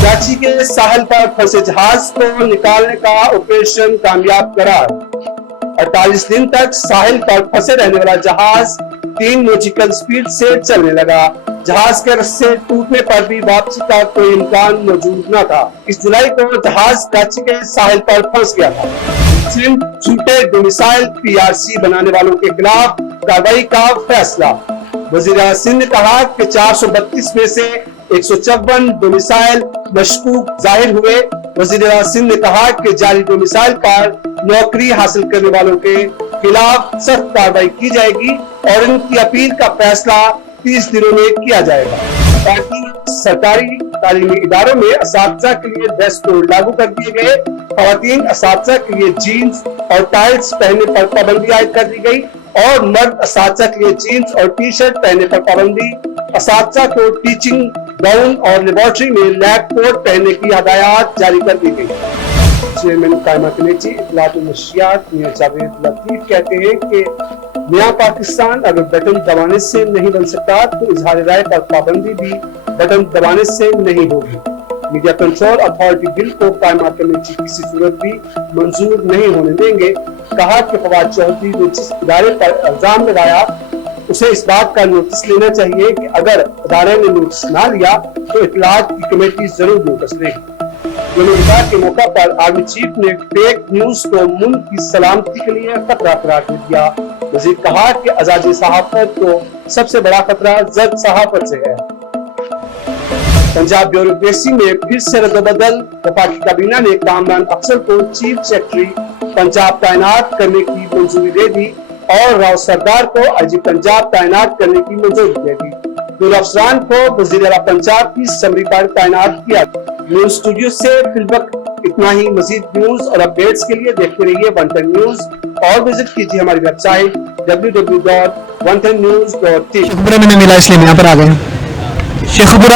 کراچی کے ساحل پر پھنسے جہاز کو نکالنے کا آپریشن کامیاب قرار۔ 48 دن تک ساحل پر پھنسے رہنے والا جہاز 3 نوٹیکل سپیڈ سے چلنے لگا۔ جہاز کے رسے ٹوٹنے پر بھی واپسی کا کوئی امکان موجود نہ تھا۔ 21 جولائی کو جہاز کراچی کے ساحل پر پھنس گیا تھا۔ سندھ جھوٹے ڈومیسائل PRC بنانے والوں کے خلاف کارروائی کا فیصلہ۔ وزیر اعظم سندھ نے کہا کہ 432 میں سے 154 ڈومیسائل مشکوک ظاہر ہوئے۔ وزیر اعظم سندھ نے کہا کہ جعلی ڈومیسائل پر نوکری حاصل کرنے والوں کے خلاف سخت کارروائی کی جائے گی اور ان کی اپیل کا فیصلہ 30 دنوں میں کیا جائے گا۔ تاکہ سرکاری تعلیمی اداروں میں اساتذہ کے لیے ڈریس کوڈ لاگو کر دیے گئے۔ خواتین اساتذہ کے لیے جینز اور ٹائٹس پہننے پر پابندی عائد کر دی گئی اور مرد اساتذہ کے لیے جینز اور ٹی شرٹ پہننے پر پابندی۔ اساتذہ کو ٹیچنگ گاؤن اور لیبارٹری میں لیب کوٹ پہننے کی ہدایات جاری کر دی گئی۔ چیئرمین قائمہ کمیٹی اطلاعات و نشریات میاں جاوید لطیف کہتے ہیں کہ نیا پاکستان اگر بٹن دبانے سے نہیں بن سکتا تو اظہار رائے پر پابندی بھی بٹن دبانے سے نہیں ہوگی۔ میڈیا کنٹرول اتھارٹی بل کو قائمہ کمیٹی کسی صورت بھی منظور نہیں ہونے دیں گے۔ کہا کہ فواد چودھری نے جس ادارے پر الزام لگایا اسے اس بات کا نوٹس لینا چاہیے کہ اگر ادارے نے نوٹس نہ لیا تو اطلاعات کی کمیٹی ضرور نوٹس لے گی۔ یوم دفاع کے موقع پر آرمی چیف نے فیک نیوز کو ملک کی سلامتی کے لیے خطرہ قرار دے دیا۔ مزید کہا کہ آزادی صحافت کو سب سے بڑا خطرہ زرد صحافت سے ہے۔ پنجاب بیوروکریسی میں پھر سے رد و بدل۔ وفاقی کابینہ نے کامران افسر کو چیف سیکرٹری پنجاب تعینات کرنے کی منظوری دے دی اور راؤ سردار کو IG پنجاب تعینات کرنے کی منظوری دے دی۔ دونوں افسران کو وزیر اعلیٰ پنجاب کی سمری پر تعینات کیا۔ نیوز اسٹوڈیو سے فی الوقت اتنا ہی۔ مزید نیوز اور اپڈیٹس کے لیے دیکھتے رہیے 110 نیوز اور وزٹ کیجیے ہماری ویب سائٹ www.110news.tv۔ شیخوپورہ میں نے ملا اس لیے یہاں پر آ گئے ہیں۔ شیخوپورہ